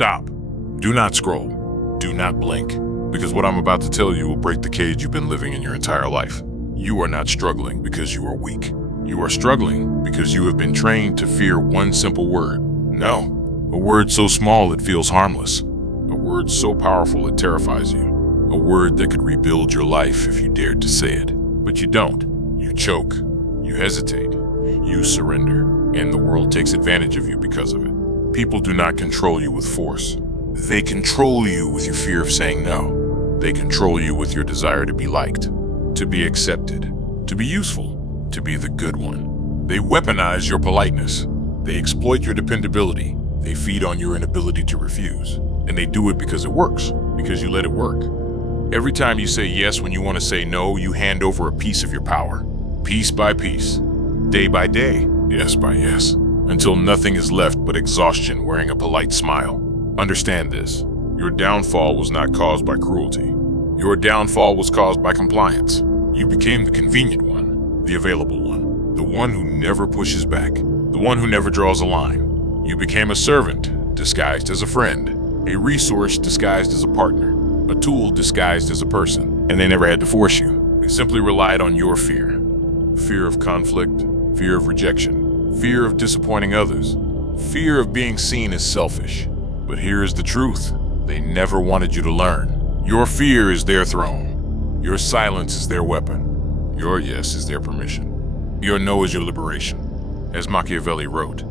Stop. Do not scroll. Do not blink. Because what I'm about to tell you will break the cage you've been living in your entire life. You are not struggling because you are weak. You are struggling because you have been trained to fear one simple word. No. A word so small it feels harmless. A word so powerful it terrifies you. A word that could rebuild your life if you dared to say it. But you don't. You choke. You hesitate. You surrender. And the world takes advantage of you because of it. People do not control you with force. They control you with your fear of saying no. They control you with your desire to be liked, to be accepted, to be useful, to be the good one. They weaponize your politeness. They exploit your dependability. They feed on your inability to refuse. And they do it because it works, because you let it work. Every time you say yes when you want to say no, you hand over a piece of your power. Piece by piece, day by day, yes by yes, until nothing is left but exhaustion wearing a polite smile. Understand this. Your downfall was not caused by cruelty. Your downfall was caused by compliance. You became the convenient one, the available one, the one who never pushes back, the one who never draws a line. You became a servant disguised as a friend, a resource disguised as a partner, a tool disguised as a person, and they never had to force you. They simply relied on your fear. Fear of conflict, fear of rejection, fear of disappointing others, fear of being seen as selfish. But here is the truth. They never wanted you to learn. Your fear is their throne. Your silence is their weapon. Your yes is their permission. Your no is your liberation. As Machiavelli wrote,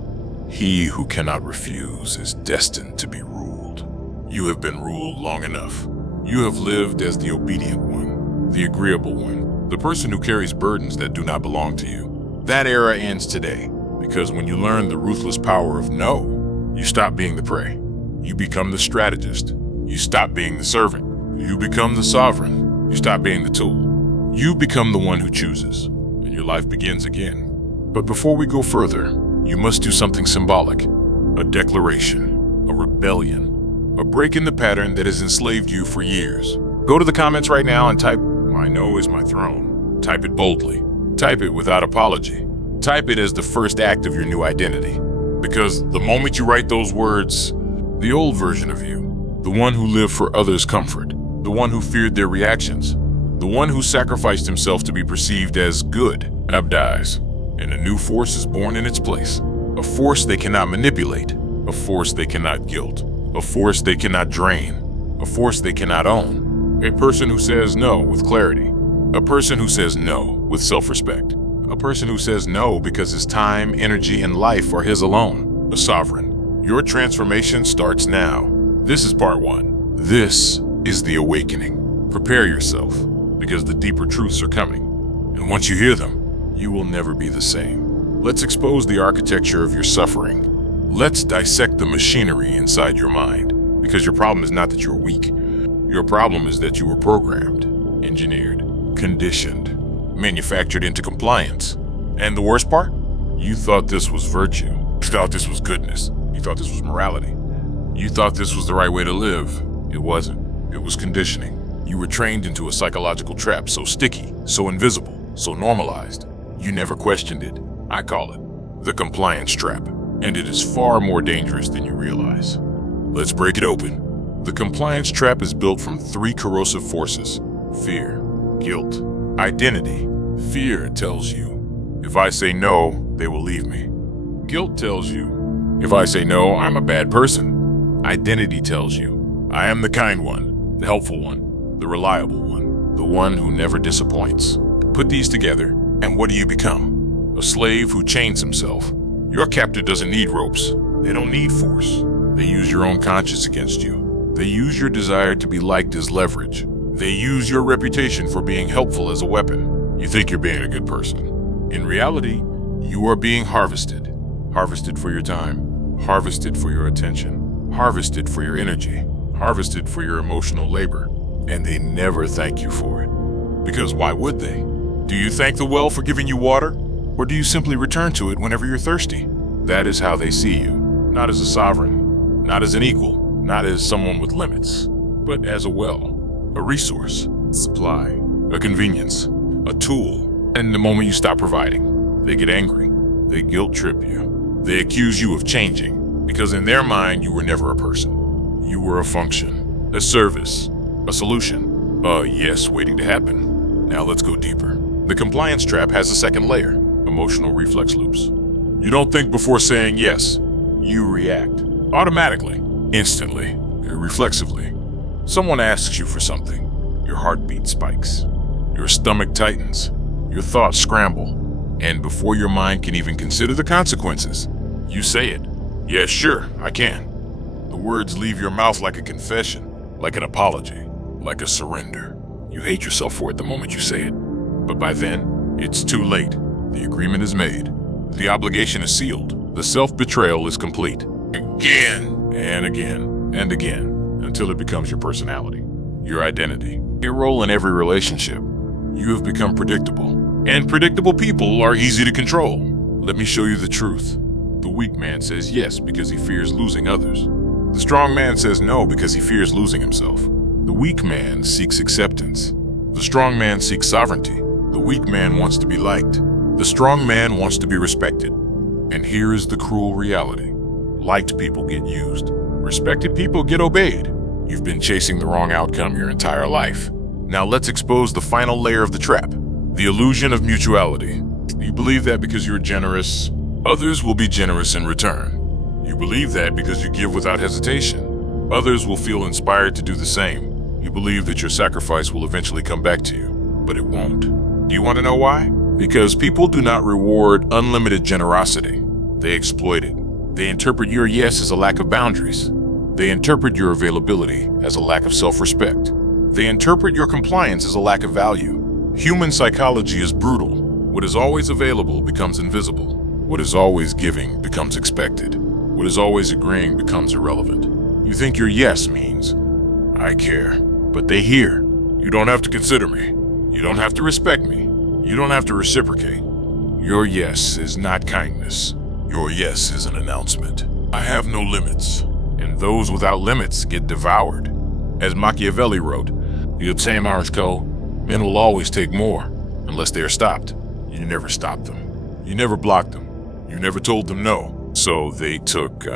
"He who cannot refuse is destined to be ruled." You have been ruled long enough. You have lived as the obedient one, the agreeable one, the person who carries burdens that do not belong to you. That era ends today, because when you learn the ruthless power of no, you stop being the prey. You become the strategist. You stop being the servant. You become the sovereign. You stop being the tool. You become the one who chooses, and your life begins again. But before we go further, you must do something symbolic. A declaration, a rebellion, a break in the pattern that has enslaved you for years. Go to the comments right now and type, "My no is my throne." Type it boldly. Type it without apology. Type it as the first act of your new identity. Because the moment you write those words, the old version of you, the one who lived for others' comfort, the one who feared their reactions, the one who sacrificed himself to be perceived as good, dies, and a new force is born in its place. A force they cannot manipulate, a force they cannot guilt, a force they cannot drain, a force they cannot own. A person who says no with clarity, a person who says no with self-respect, a person who says no because his time, energy, and life are his alone, a sovereign. Your transformation starts now. This is part one. This is the awakening. Prepare yourself, because the deeper truths are coming. And once you hear them, you will never be the same. Let's expose the architecture of your suffering. Let's dissect the machinery inside your mind, because your problem is not that you're weak. Your problem is that you were programmed, engineered, conditioned, manufactured into compliance. And the worst part? You thought this was virtue. You thought this was goodness. You thought this was morality. You thought this was the right way to live. It wasn't. It was conditioning. You were trained into a psychological trap so sticky, so invisible, so normalized. You never questioned it. I call it the compliance trap. And it is far more dangerous than you realize. Let's break it open. The compliance trap is built from three corrosive forces: fear, guilt, identity. Fear tells you, if I say no, they will leave me. Guilt tells you, if I say no, I'm a bad person. Identity tells you, I am the kind one, the helpful one, the reliable one, the one who never disappoints. Put these together, and what do you become? A slave who chains himself. Your captor doesn't need ropes. They don't need force. They use your own conscience against you. They use your desire to be liked as leverage. They use your reputation for being helpful as a weapon. You think you're being a good person. In reality, you are being harvested. Harvested for your time, harvested for your attention, harvested for your energy, harvested for your emotional labor. And they never thank you for it. Because why would they? Do you thank the well for giving you water? Or do you simply return to it whenever you're thirsty? That is how they see you. Not as a sovereign, not as an equal, not as someone with limits, but as a well, a resource, supply, a convenience, a tool. And the moment you stop providing, they get angry. They guilt trip you. They accuse you of changing, because in their mind, you were never a person. You were a function, a service, a solution, a yes waiting to happen. Now let's go deeper. The compliance trap has a second layer, emotional reflex loops. You don't think before saying yes. You react. Automatically, instantly, reflexively. Someone asks you for something. Your heartbeat spikes. Your stomach tightens. Your thoughts scramble. And before your mind can even consider the consequences, you say it. Yeah, sure, I can. The words leave your mouth like a confession, like an apology, like a surrender. You hate yourself for it the moment you say it. But by then, it's too late. The agreement is made. The obligation is sealed. The self-betrayal is complete. Again, and again, and again, until it becomes your personality, your identity, your role in every relationship. You have become predictable. And predictable people are easy to control. Let me show you the truth. The weak man says yes because he fears losing others. The strong man says no because he fears losing himself. The weak man seeks acceptance. The strong man seeks sovereignty. The weak man wants to be liked. The strong man wants to be respected. And here is the cruel reality. Liked people get used. Respected people get obeyed. You've been chasing the wrong outcome your entire life. Now let's expose the final layer of the trap. The illusion of mutuality. You believe that because you're generous, others will be generous in return. You believe that because you give without hesitation, others will feel inspired to do the same. You believe that your sacrifice will eventually come back to you, but it won't. Do you want to know why? Because people do not reward unlimited generosity. They exploit it. They interpret your yes as a lack of boundaries. They interpret your availability as a lack of self-respect. They interpret your compliance as a lack of value. Human psychology is brutal. What is always available becomes invisible. What is always giving becomes expected. What is always agreeing becomes irrelevant. You think your yes means, I care, but they hear. You don't have to consider me. You don't have to respect me. You don't have to reciprocate. Your yes is not kindness. Your yes is an announcement. I have no limits, and those without limits get devoured. As Machiavelli wrote, "Il temps marche, men will always take more, unless they are stopped." You never stopped them. You never blocked them. You never told them no. So they took,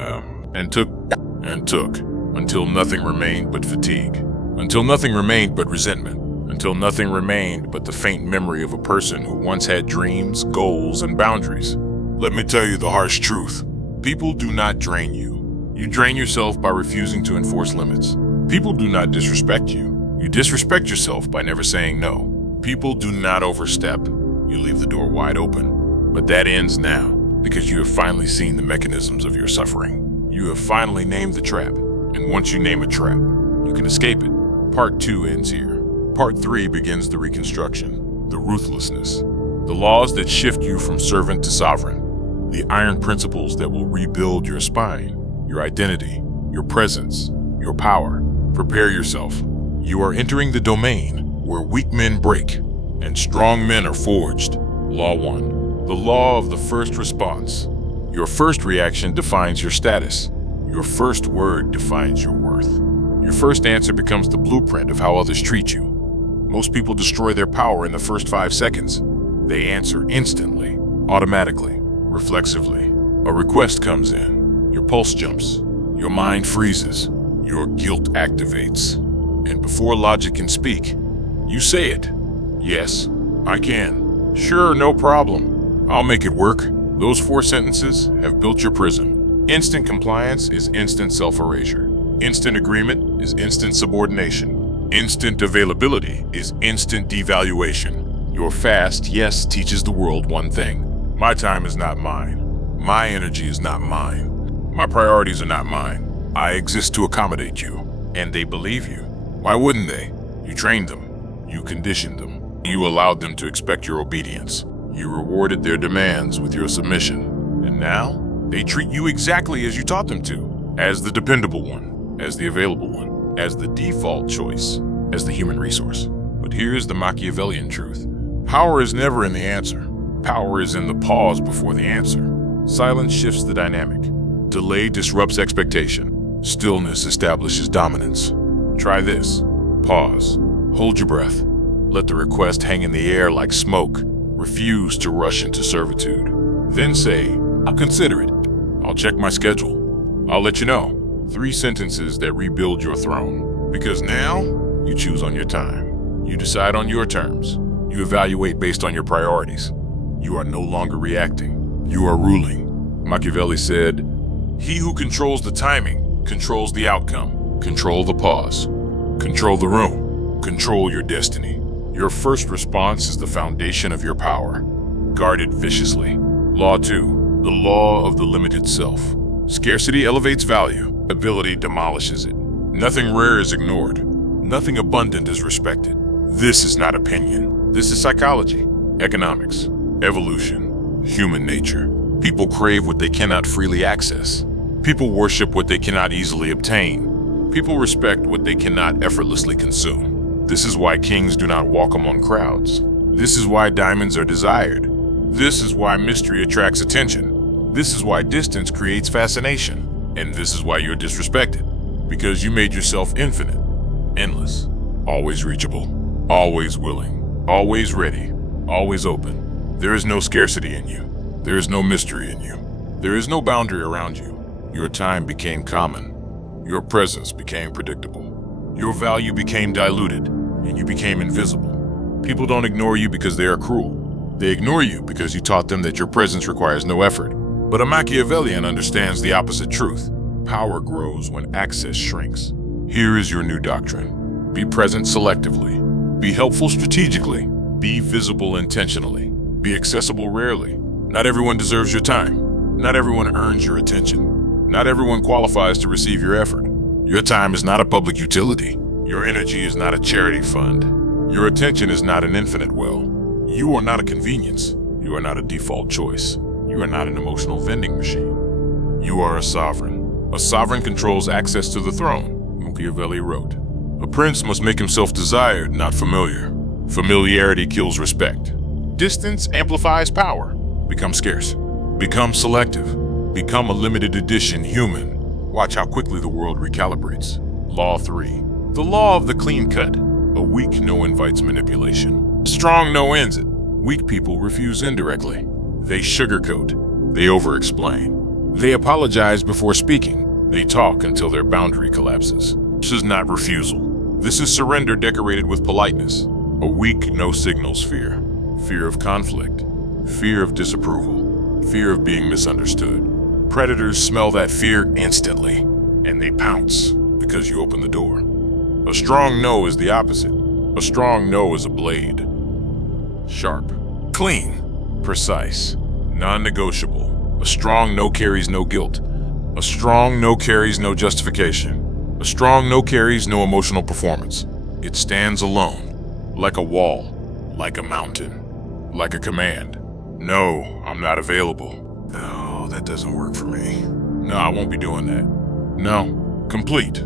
and took, until nothing remained but fatigue. Until nothing remained but resentment. Until nothing remained but the faint memory of a person who once had dreams, goals, and boundaries. Let me tell you the harsh truth. People do not drain you. You drain yourself by refusing to enforce limits. People do not disrespect you. You disrespect yourself by never saying no. People do not overstep. You leave the door wide open. But that ends now, because you have finally seen the mechanisms of your suffering. You have finally named the trap. And once you name a trap, you can escape it. Part 2 ends here. Part 3 begins the reconstruction, the ruthlessness, the laws that shift you from servant to sovereign, the iron principles that will rebuild your spine, your identity, your presence, your power. Prepare yourself. You are entering the domain where weak men break and strong men are forged. Law 1, the law of the first response. Your first reaction defines your status. Your first word defines your worth. Your first answer becomes the blueprint of how others treat you. Most people destroy their power in the first 5 seconds. They answer instantly, automatically, reflexively. A request comes in. Your pulse jumps. Your mind freezes. Your guilt activates. And before logic can speak, you say it. Yes, I can. Sure, no problem. I'll make it work. Those 4 sentences have built your prison. Instant compliance is instant self-erasure. Instant agreement is instant subordination. Instant availability is instant devaluation. Your fast yes teaches the world one thing. My time is not mine. My energy is not mine. My priorities are not mine. I exist to accommodate you. And they believe you. Why wouldn't they? You trained them. You conditioned them. You allowed them to expect your obedience. You rewarded their demands with your submission. And now, they treat you exactly as you taught them to. As the dependable one. As the available one. As the default choice. As the human resource. But here's the Machiavellian truth. Power is never in the answer. Power is in the pause before the answer. Silence shifts the dynamic. Delay disrupts expectation. Stillness establishes dominance. Try this. Pause. Hold your breath. Let the request hang in the air like smoke. Refuse to rush into servitude. Then say, I'll consider it. I'll check my schedule. I'll let you know. 3 sentences that rebuild your throne. Because now, you choose on your time. You decide on your terms. You evaluate based on your priorities. You are no longer reacting. You are ruling. Machiavelli said, "He who controls the timing controls the outcome. Control the pause. Control the room. Control your destiny." Your first response is the foundation of your power. Guard it viciously. Law 2, the law of the limited self. Scarcity elevates value. Ability demolishes it. Nothing rare is ignored. Nothing abundant is respected. This is not opinion. This is psychology, economics, evolution, human nature. People crave what they cannot freely access. People worship what they cannot easily obtain. People respect what they cannot effortlessly consume. This is why kings do not walk among crowds. This is why diamonds are desired. This is why mystery attracts attention. This is why distance creates fascination. And this is why you're disrespected. Because you made yourself infinite, endless, always reachable, always willing, always ready, always open. There is no scarcity in you. There is no mystery in you. There is no boundary around you. Your time became common. Your presence became predictable. Your value became diluted, and you became invisible. People don't ignore you because they are cruel. They ignore you because you taught them that your presence requires no effort. But a Machiavellian understands the opposite truth. Power grows when access shrinks. Here is your new doctrine. Be present selectively. Be helpful strategically. Be visible intentionally. Be accessible rarely. Not everyone deserves your time. Not everyone earns your attention. Not everyone qualifies to receive your effort. Your time is not a public utility. Your energy is not a charity fund. Your attention is not an infinite well. You are not a convenience. You are not a default choice. You are not an emotional vending machine. You are a sovereign. A sovereign controls access to the throne, Machiavelli wrote. A prince must make himself desired, not familiar. Familiarity kills respect. Distance amplifies power. Become scarce. Become selective. Become a limited edition human. Watch how quickly the world recalibrates. Law 3. The law of the clean cut. A weak no invites manipulation. A strong no ends it. Weak people refuse indirectly. They sugarcoat. They over-explain. They apologize before speaking. They talk until their boundary collapses. This is not refusal. This is surrender decorated with politeness. A weak no signals fear. Fear of conflict. Fear of disapproval. Fear of being misunderstood. Predators smell that fear instantly, and they pounce because you open the door. A strong no is the opposite. A strong no is a blade. Sharp, clean, precise, non-negotiable. A strong no carries no guilt. A strong no carries no justification. A strong no carries no emotional performance. It stands alone, like a wall, like a mountain, like a command. No, I'm not available. No, that doesn't work for me. No, I won't be doing that. No, complete,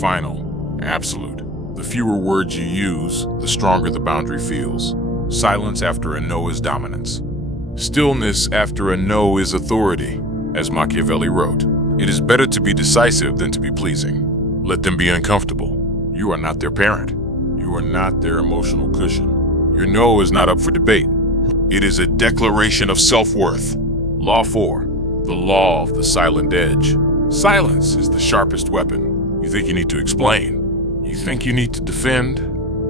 final, absolute. The fewer words you use, the stronger the boundary feels. Silence after a no is dominance. Stillness after a no is authority, as Machiavelli wrote. It is better to be decisive than to be pleasing. Let them be uncomfortable. You are not their parent. You are not their emotional cushion. Your no is not up for debate. It is a declaration of self-worth. Law 4, the law of the silent edge. Silence is the sharpest weapon. You think you need to explain. You think you need to defend.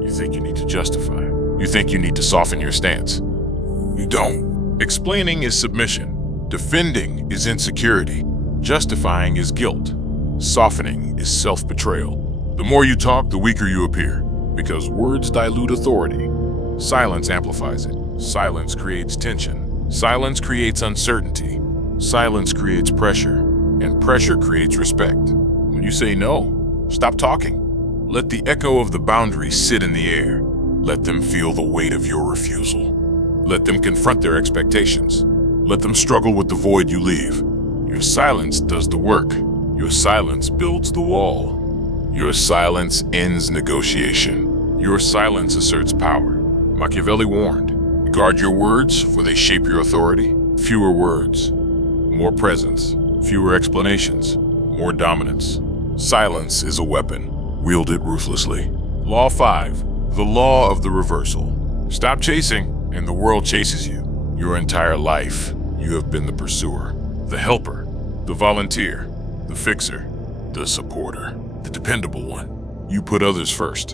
You think you need to justify. You think you need to soften your stance. You don't. Explaining is submission. Defending is insecurity. Justifying is guilt. Softening is self-betrayal. The more you talk, the weaker you appear, because words dilute authority. Silence amplifies it. Silence creates tension. Silence creates uncertainty. Silence creates pressure, and pressure creates respect. When you say no, stop talking. Let the echo of the boundary sit in the air. Let them feel the weight of your refusal. Let them confront their expectations. Let them struggle with the void you leave. Your silence does the work. Your silence builds the wall. Your silence ends negotiation. Your silence asserts power. Machiavelli warned, guard your words, for they shape your authority. Fewer words, more presence. Fewer explanations, more dominance. Silence is a weapon. Wield it ruthlessly. Law 5, the law of the reversal. Stop chasing, and the world chases you. Your entire life, you have been the pursuer, the helper, the volunteer, the fixer. the supporter, the dependable one. You put others first.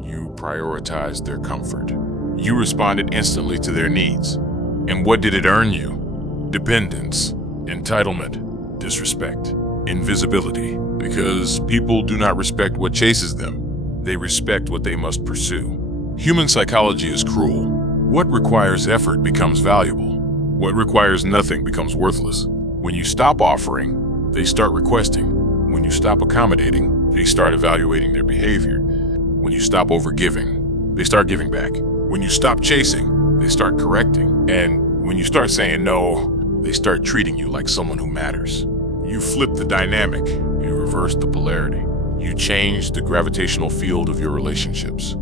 You prioritized their comfort. You responded instantly to their needs. And what did it earn you? Dependence, entitlement, disrespect, invisibility. Because people do not respect what chases them. They respect what they must pursue. Human psychology is cruel. What requires effort becomes valuable. What requires nothing becomes worthless. When you stop offering, they start requesting. When you stop accommodating, they start evaluating their behavior. When you stop overgiving, they start giving back. When you stop chasing, they start correcting. And when you start saying no, they start treating you like someone who matters. You flip the dynamic. You reverse the polarity. You change the gravitational field of your relationships.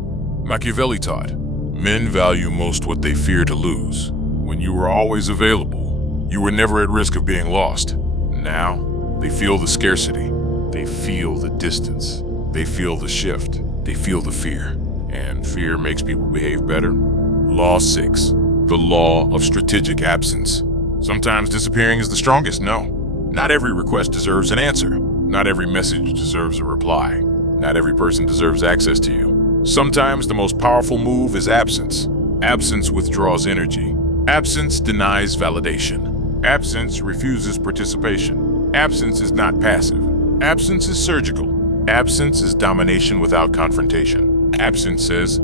Machiavelli taught, men value most what they fear to lose. When you were always available, you were never at risk of being lost. Now, they feel the scarcity. They feel the distance. They feel the shift. They feel the fear. And fear makes people behave better. Law 6, the law of strategic absence. Sometimes disappearing is the strongest, no. Not every request deserves an answer. Not every message deserves a reply. Not every person deserves access to you. Sometimes the most powerful move is absence. Absence withdraws energy. Absence denies validation. Absence refuses participation. Absence is not passive. Absence is surgical. Absence is domination without confrontation. Absence says,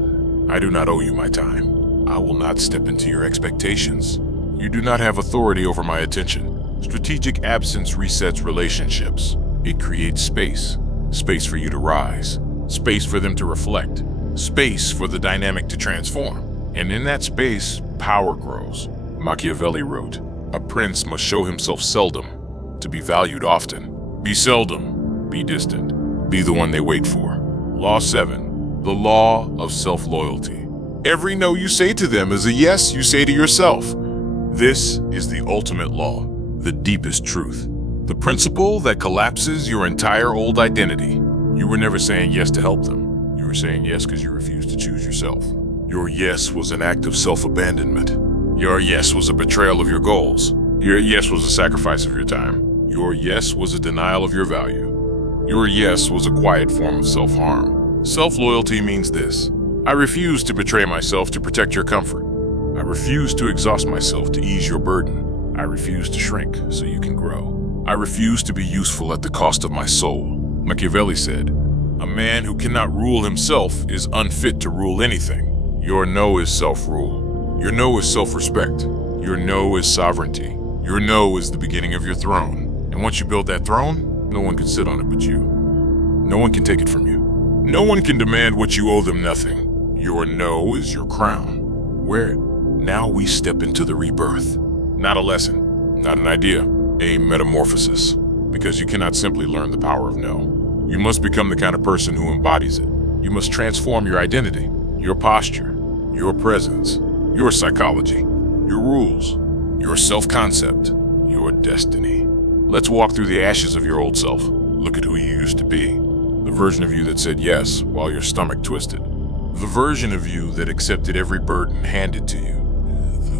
I do not owe you my time. I will not step into your expectations. You do not have authority over my attention. Strategic absence resets relationships. It creates space. Space for you to rise. Space for them to reflect. Space for the dynamic to transform. And in that space, power grows. Machiavelli wrote, a prince must show himself seldom to be valued often. Be seldom, be distant, be the one they wait for. Law 7, the law of self-loyalty. Every no you say to them is a yes you say to yourself. This is the ultimate law, the deepest truth. The principle that collapses your entire old identity. You were never saying yes to help them. You were saying yes because you refused to choose yourself. Your yes was an act of self-abandonment. Your yes was a betrayal of your goals. Your yes was a sacrifice of your time. Your yes was a denial of your value. Your yes was a quiet form of self-harm. Self-loyalty means this. I refuse to betray myself to protect your comfort. I refuse to exhaust myself to ease your burden. I refuse to shrink so you can grow. I refuse to be useful at the cost of my soul. Machiavelli said, a man who cannot rule himself is unfit to rule anything. Your no is self-rule. Your no is self-respect. Your no is sovereignty. Your no is the beginning of your throne. And once you build that throne, no one can sit on it but you. No one can take it from you. No one can demand what you owe them nothing. Your no is your crown. Wear it. Now we step into the rebirth. Not a lesson, not an idea, a metamorphosis. Because you cannot simply learn the power of no. You must become the kind of person who embodies it. You must transform your identity, your posture, your presence, your psychology, your rules, your self-concept, your destiny. Let's walk through the ashes of your old self. Look at who you used to be. The version of you that said yes while your stomach twisted. The version of you that accepted every burden handed to you.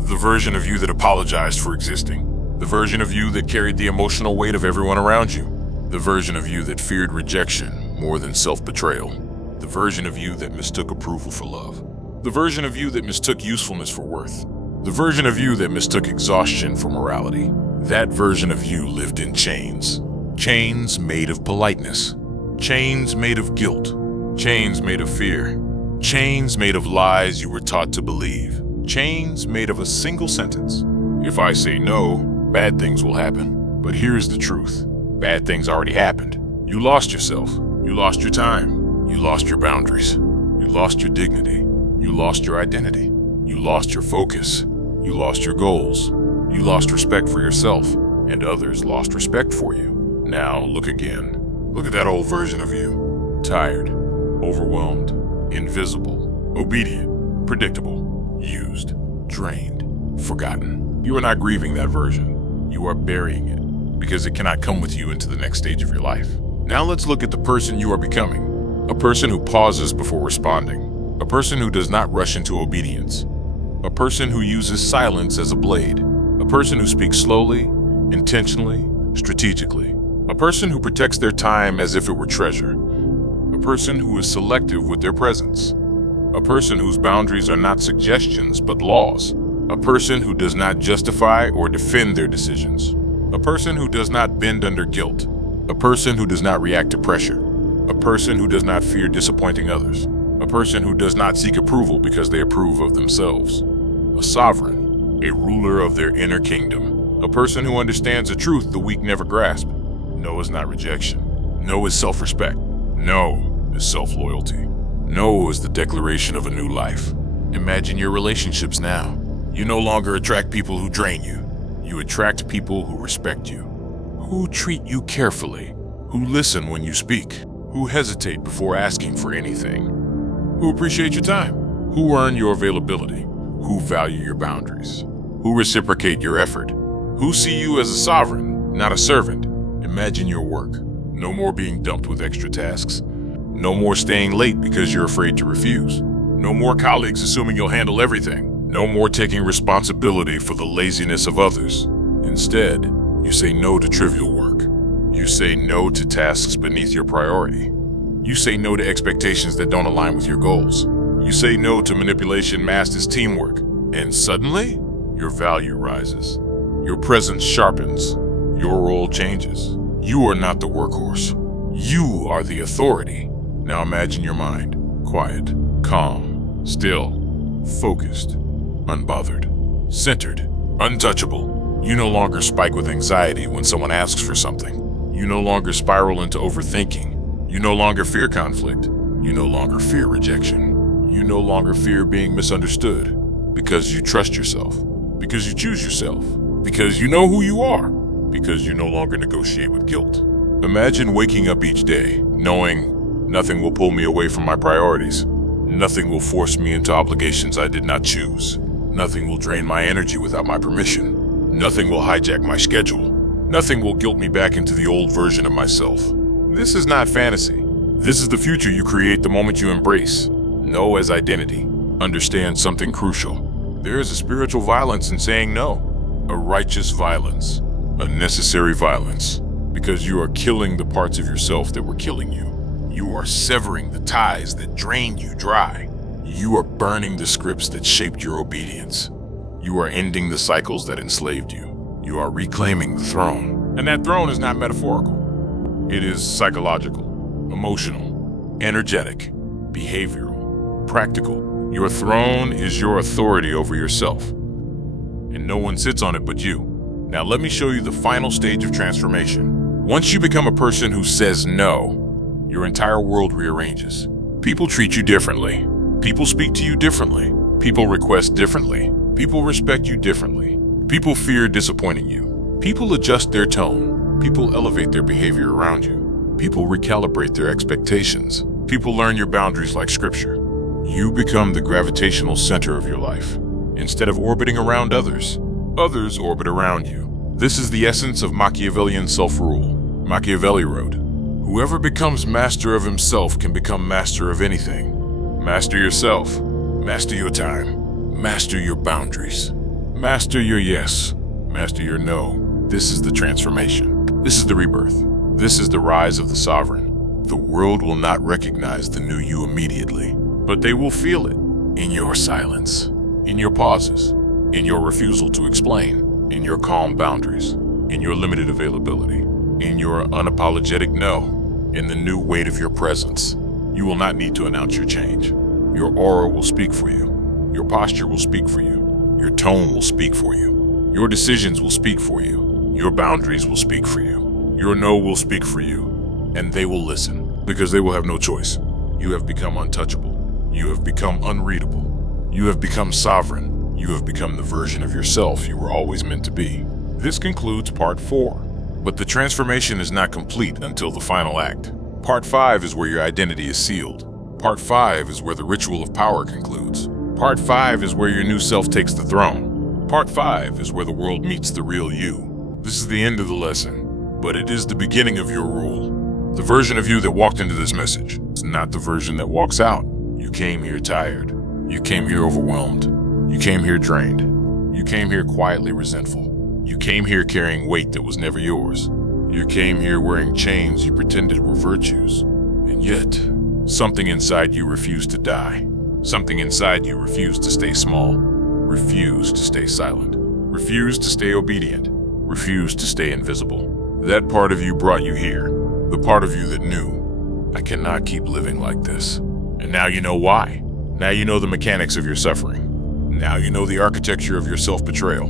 The version of you that apologized for existing. The version of you that carried the emotional weight of everyone around you. The version of you that feared rejection more than self-betrayal. The version of you that mistook approval for love. The version of you that mistook usefulness for worth. The version of you that mistook exhaustion for morality. That version of you lived in chains. Chains made of politeness. Chains made of guilt. Chains made of fear. Chains made of lies you were taught to believe. Chains made of a single sentence. If I say no, bad things will happen. But here's the truth. Bad things already happened. You lost yourself. You lost your time. You lost your boundaries. You lost your dignity. You lost your identity. You lost your focus. You lost your goals. You lost respect for yourself, and others lost respect for you. Now look again. Look at that old version of you. Tired, overwhelmed, invisible, obedient, predictable, used, drained, forgotten. You are not grieving that version. You are burying it, because it cannot come with you into the next stage of your life. Now let's look at the person you are becoming. A person who pauses before responding. A person who does not rush into obedience. A person who uses silence as a blade. A person who speaks slowly, intentionally, strategically. A person who protects their time as if it were treasure. A person who is selective with their presence. A person whose boundaries are not suggestions but laws. A person who does not justify or defend their decisions. A person who does not bend under guilt. A person who does not react to pressure. A person who does not fear disappointing others. A person who does not seek approval because they approve of themselves. A sovereign, a ruler of their inner kingdom. A person who understands a truth the weak never grasp. No is not rejection. No is self-respect. No is self-loyalty. No is the declaration of a new life. Imagine your relationships now. You no longer attract people who drain you. You attract people who respect you, who treat you carefully, who listen when you speak, who hesitate before asking for anything, who appreciate your time, who earn your availability, who value your boundaries, who reciprocate your effort, who see you as a sovereign, not a servant. Imagine your work. No more being dumped with extra tasks. No more staying late because you're afraid to refuse. No more colleagues assuming you'll handle everything. No more taking responsibility for the laziness of others. Instead, you say no to trivial work. You say no to tasks beneath your priority. You say no to expectations that don't align with your goals. You say no to manipulation masked as teamwork. And suddenly, your value rises. Your presence sharpens. Your role changes. You are not the workhorse. You are the authority. Now imagine your mind, quiet, calm, still, focused, unbothered, centered, untouchable. You no longer spike with anxiety when someone asks for something. You no longer spiral into overthinking. You no longer fear conflict. You no longer fear rejection. You no longer fear being misunderstood because you trust yourself, because you choose yourself, because you know who you are, because you no longer negotiate with guilt. Imagine waking up each day knowing nothing will pull me away from my priorities. Nothing will force me into obligations I did not choose. Nothing will drain my energy without my permission. Nothing will hijack my schedule. Nothing will guilt me back into the old version of myself. This is not fantasy. This is the future you create the moment you embrace. Know as identity. Understand something crucial. There is a spiritual violence in saying no. A righteous violence. A necessary violence. Because you are killing the parts of yourself that were killing you. You are severing the ties that drained you dry. You are burning the scripts that shaped your obedience. You are ending the cycles that enslaved you. You are reclaiming the throne. And that throne is not metaphorical. It is psychological, emotional, energetic, behavioral, practical. Your throne is your authority over yourself. And no one sits on it but you. Now let me show you the final stage of transformation. Once you become a person who says no, your entire world rearranges. People treat you differently. People speak to you differently. People request differently. People respect you differently. People fear disappointing you. People adjust their tone. People elevate their behavior around you. People recalibrate their expectations. People learn your boundaries like scripture. You become the gravitational center of your life. Instead of orbiting around others, others orbit around you. This is the essence of Machiavellian self-rule. Machiavelli wrote, "Whoever becomes master of himself can become master of anything." Master yourself. Master your time. Master your boundaries. Master your yes. Master your no. This is the transformation. This is the rebirth. This is the rise of the sovereign. The world will not recognize the new you immediately, but they will feel it in your silence, in your pauses, in your refusal to explain, in your calm boundaries, in your limited availability, in your unapologetic no, in the new weight of your presence. You will not need to announce your change. Your aura will speak for you. Your posture will speak for you. Your tone will speak for you. Your decisions will speak for you. Your boundaries will speak for you. Your no will speak for you. And they will listen, because they will have no choice. You have become untouchable. You have become unreadable. You have become sovereign. You have become the version of yourself you were always meant to be. This concludes part 4. But the transformation is not complete until the final act. Part 5 is where your identity is sealed. Part 5 is where the ritual of power concludes. Part 5 is where your new self takes the throne. Part 5 is where the world meets the real you. This is the end of the lesson, but it is the beginning of your rule. The version of you that walked into this message is not the version that walks out. You came here tired. You came here overwhelmed. You came here drained. You came here quietly resentful. You came here carrying weight that was never yours. You came here wearing chains you pretended were virtues. And yet, something inside you refused to die. Something inside you refused to stay small. Refused to stay silent. Refused to stay obedient. Refused to stay invisible. That part of you brought you here. The part of you that knew, I cannot keep living like this. And now you know why. Now you know the mechanics of your suffering. Now you know the architecture of your self-betrayal.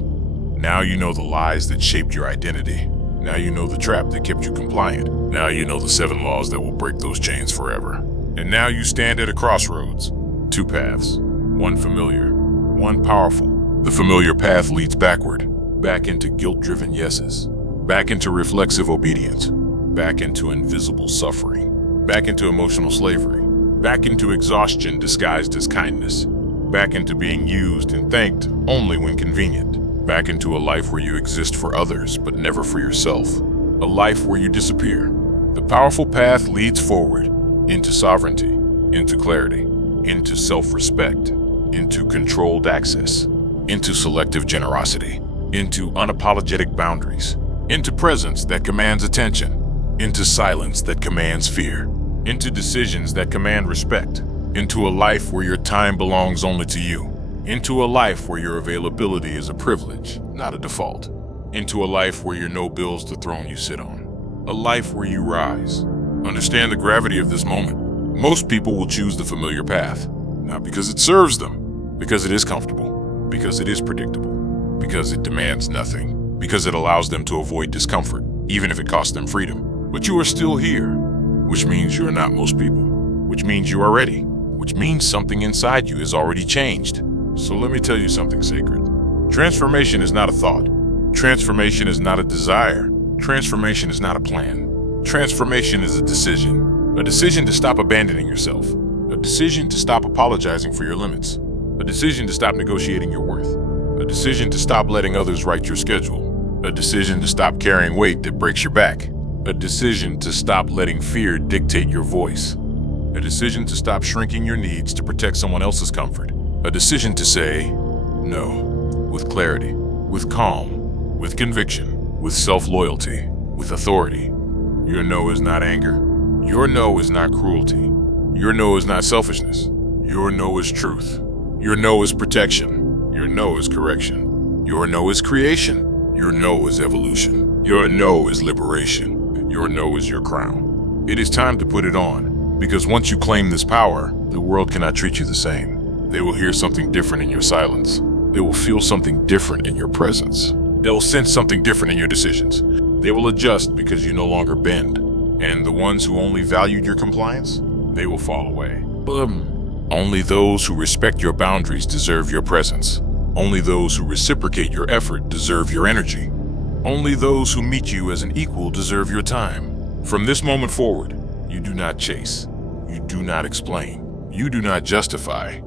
Now you know the lies that shaped your identity. Now you know the trap that kept you compliant. Now you know the 7 laws that will break those chains forever. And now you stand at a crossroads. 2 paths. One familiar, one powerful. The familiar path leads backward, back into guilt-driven yeses, back into reflexive obedience, back into invisible suffering, back into emotional slavery, back into exhaustion disguised as kindness, back into being used and thanked only when convenient, back into a life where you exist for others but never for yourself, a life where you disappear. The powerful path leads forward, into sovereignty, into clarity, into self-respect, into controlled access, into selective generosity, into unapologetic boundaries, into presence that commands attention, into silence that commands fear, into decisions that command respect, into a life where your time belongs only to you, into a life where your availability is a privilege, not a default, into a life where you're no bills the throne you sit on, a life where you rise. Understand the gravity of this moment. Most people will choose the familiar path, not because it serves them, because it is comfortable, because it is predictable, because it demands nothing, because it allows them to avoid discomfort, even if it costs them freedom. But you are still here, which means you are not most people, which means you are ready, which means something inside you is already changed. So let me tell you something sacred. Transformation is not a thought. Transformation is not a desire. Transformation is not a plan. Transformation is a decision to stop abandoning yourself, a decision to stop apologizing for your limits, a decision to stop negotiating your worth, a decision to stop letting others write your schedule, a decision to stop carrying weight that breaks your back, a decision to stop letting fear dictate your voice, a decision to stop shrinking your needs to protect someone else's comfort, a decision to say no with clarity, with calm, with conviction, with self-loyalty, with authority. Your no is not anger. Your no is not cruelty. Your no is not selfishness. Your no is truth. Your no is protection. Your no is correction. Your no is creation. Your no is evolution. Your no is liberation. Your no is your crown. It is time to put it on, because once you claim this power, the world cannot treat you the same. They will hear something different in your silence. They will feel something different in your presence. They will sense something different in your decisions. They will adjust because you no longer bend. And the ones who only valued your compliance, they will fall away. Only those who respect your boundaries deserve your presence. Only those who reciprocate your effort deserve your energy. Only those who meet you as an equal deserve your time. From this moment forward, you do not chase. You do not explain. You do not justify.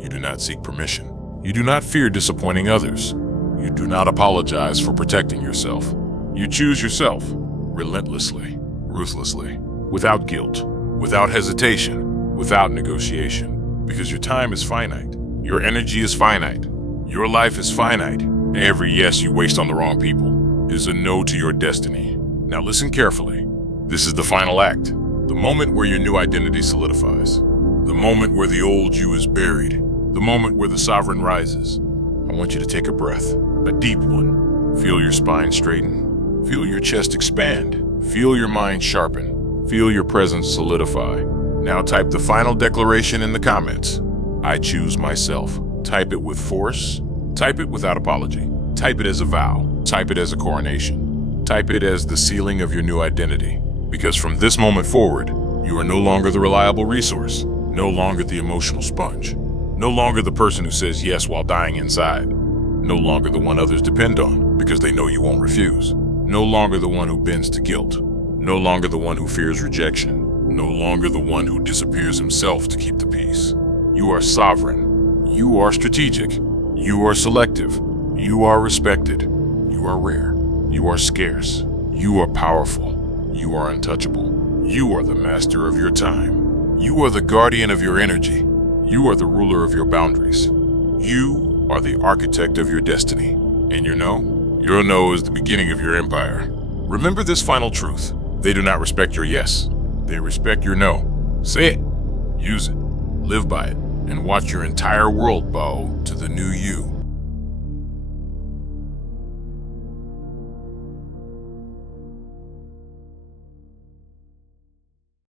You do not seek permission. You do not fear disappointing others. You do not apologize for protecting yourself. You choose yourself, relentlessly, ruthlessly, without guilt, without hesitation, without negotiation. Because your time is finite. Your energy is finite. Your life is finite. Every yes you waste on the wrong people is a no to your destiny. Now listen carefully. This is the final act. The moment where your new identity solidifies. The moment where the old you is buried. The moment where the sovereign rises. I want you to take a breath, a deep one. Feel your spine straighten. Feel your chest expand. Feel your mind sharpen. Feel your presence solidify. Now type the final declaration in the comments. I choose myself. Type it with force. Type it without apology. Type it as a vow. Type it as a coronation. Type it as the sealing of your new identity. Because from this moment forward, you are no longer the reliable resource. No longer the emotional sponge. No longer the person who says yes while dying inside. No longer the one others depend on because they know you won't refuse. No longer the one who bends to guilt. No longer the one who fears rejection. No longer the one who disappears himself to keep the peace. You are sovereign. You are strategic. You are selective. You are respected. You are rare. You are scarce. You are powerful. You are untouchable. You are the master of your time. You are the guardian of your energy. You are the ruler of your boundaries. You are the architect of your destiny. And your no is the beginning of your empire. Remember this final truth. They do not respect your yes. They respect your no. Say it, use it, live by it, and watch your entire world bow to the new you.